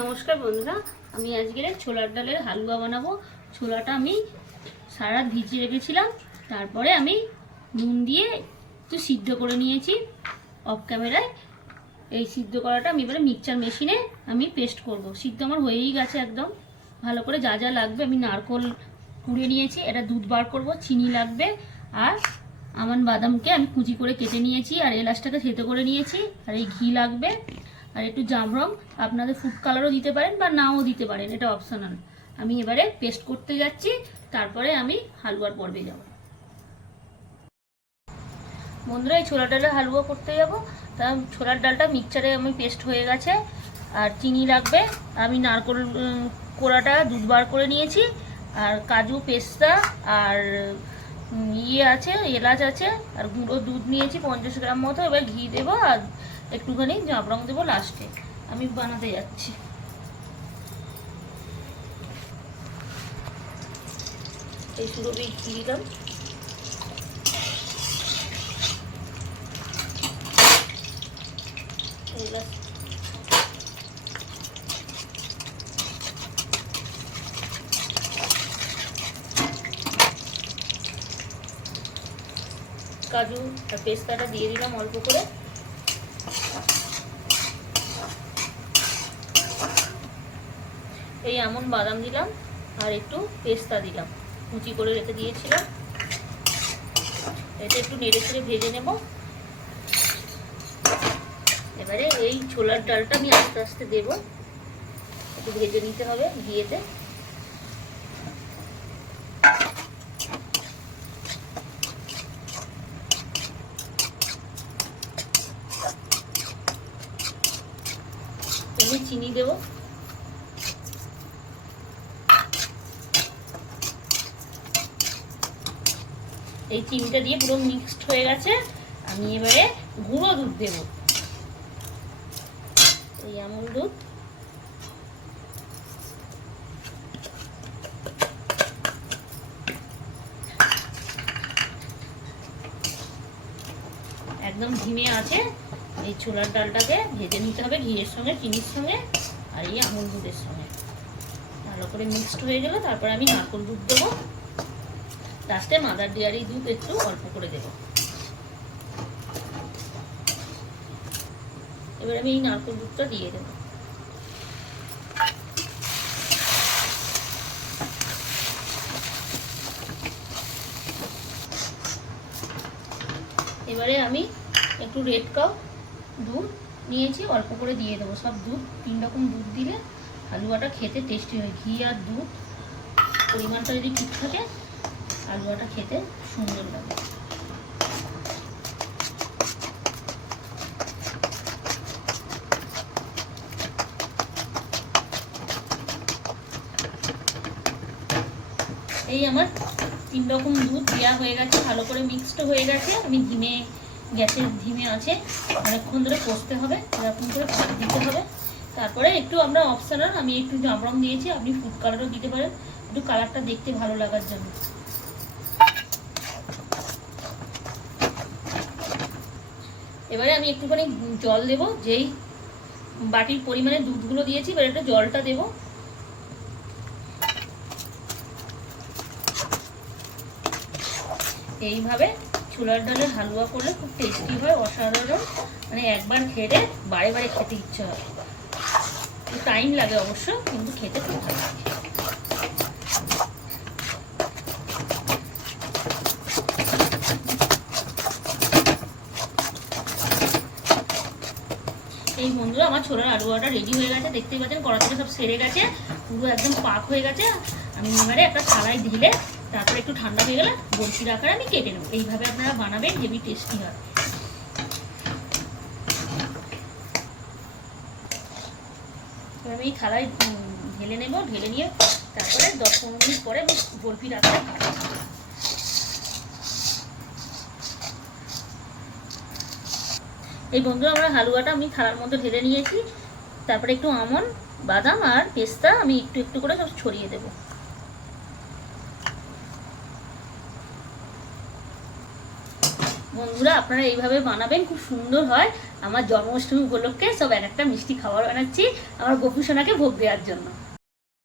নমস্কার বন্ধুরা, আমি আজকের ছোলার ডালের হালুয়া বানাবো। ছোলাটা আমি সারা ভিজিয়ে রেখেছিলাম, তারপরে আমি নুন দিয়ে একটু সিদ্ধ করে নিয়েছি অফ ক্যামেরায় এই সিদ্ধ করাটা আমি এবারে মিক্সচার মেশিনে আমি পেস্ট করব। সিদ্ধ আমার হয়েই গেছে একদম। ভালো করে যা যা লাগবে আমি নারকোল কুড়ে নিয়েছি, এটা দুধ বার করব, চিনি লাগবে, আর আমার বাদামকে আমি কুচি করে কেটে নিয়েছি, আর এলাচটাকে থেতো করে নিয়েছি, আর এই ঘি লাগবে। আর একটু জামরং আপনাদের ফুড কালারও দিতে পারেন বা নাও দিতে পারেন, এটা অপশনাল আমি এবারে পেস্ট করতে যাচ্ছি, তারপরে আমি হালুয়ার পর্বে যাব। বন্ধুরা, এই ছোলার ডালের হালুয়া করতে যাব। তা ছোলার ডালটা মিক্সচারে আমি পেস্ট হয়ে গেছে, আর চিনি লাগবে। আমি নারকোল কোড়াটা দুধ বার করে নিয়েছি, আর কাজু, পেস্তা, আর ইয়ে আছে, এলাচ আছে, আর গুঁড়ো দুধ নিয়েছি, পঞ্চাশ গ্রাম মতো। এবার ঘি দেবো, আর একটুখানি জাবরং দেবো লাস্টে আমি বানাতে যাচ্ছি। এই সুরভি ঘি দিলাম? কাজু পেস্তাটা দিয়ে দিলাম অল্প করে। এই এমন বাদাম দিলাম আর একটু পেস্তা দিলাম। কুচি করে রেখে দিয়েছিলাম। এটা একটু নেড়ে ছেড়ে ভেজে নেব। এবারে এই ছোলার ডালটা আমি আস্তে আস্তে দেব। একটু ভেজে নিতে হবে ঘিয়েতে। চিনি দেবো। এই চিনিটা দিয়ে পুরো মিক্সড হয়ে গেছে। আমি এবারে গুঁড়ো দুধ দেব। এই আমুল দুধ। একদম ধিমে আছে। এই ছোলার ডালটাকে ভেজে নিতে হবে ঘিয়ের সঙ্গে, চিনির সঙ্গে, আর এই আমুল দুধের সঙ্গে। ভালো করে মিক্সড হয়ে গেলে, তারপরে আমি নারকল দুধ দেবো। লাস্টে মাদার ডেয়ারি দুধ একটু অল্প করে দেবো। এবার আমি এই নারকল দুধটা দিয়ে দেবো। এবারে আমি একটু রেড কাউ দুধ নিয়েছি, অল্প করে দিয়ে দেবো সব দুধ। তিন রকম দুধ দিলে হালুয়াটা খেতে টেস্টি হয়, ঘি আর দুধ। পরিমাণটা যদি ঠিক থাকে হালুয়াটা খেতে সুন্দর লাগে। এই আমার তিন রকম দুধ দেওয়া হয়ে গেছে, ভালো করে মিক্সড হয়ে গেছে। আমি ধিমে, গ্যাসের ধিমে আছে, অনেকক্ষণ ধরে কষতে হবে, এরকম করে দিতে হবে। তারপরে একটু আমরা অপশনাল আমি একটু জামরং দিয়েছি, আপনি ফুড কালারও দিতে পারেন। একটু কালারটা দেখতে ভালো লাগার জন্য। এবারে আমি একটুখানি জল দেব, যেই বাটির পরিমাণে দুধগুলো দিয়েছি, এবার একটু জলটা দেব। এইভাবে ছোলার ডালের হালুয়া করলে খুব টেস্টি হয়, অসাধারণ। মানে একবার খেলে বারে বারে খেতে ইচ্ছে হয়। টাইম লাগে অবশ্য, কিন্তু খেতে খুব ভালো লাগে। এই বন্ধুরা, আমার ছোলার আলুয়াটা রেডি হয়ে গেছে, দেখতেই পাচ্ছেন কড়া থেকে সব সেরে গেছে, পুরো একদম পাক হয়ে গেছে। আমি এবারে একটা থালায় ঢেলে, তারপরে একটু ঠান্ডা হয়ে গেলে বলছির আকারে আমি কেটে নেব। এইভাবে আপনারা বানাবেন, হেভি টেস্টি হয়। আমি এই থালায় ঢেলে নেব, ঢেলে নিয়ে তারপরে দশ পনেরো মিনিট পরে আমি বরফির আকারে খাব এই বন্ধুরা, আমরা হালুয়াটা আমি থালার মধ্যে ঢেলে নিয়েছি। তারপরে একটু আমন, বাদাম আর পেস্তা আমি একটু একটু করে সব ছড়িয়ে দেবো। বন্ধুরা, আপনারা এইভাবে বানাবেন, খুব সুন্দর হয়। আমার জন্মাষ্টমী উপলক্ষে সব এক একটা মিষ্টি খাবার বানাচ্ছি আমার গোপী সোনাকে ভোগ দেওয়ার জন্য।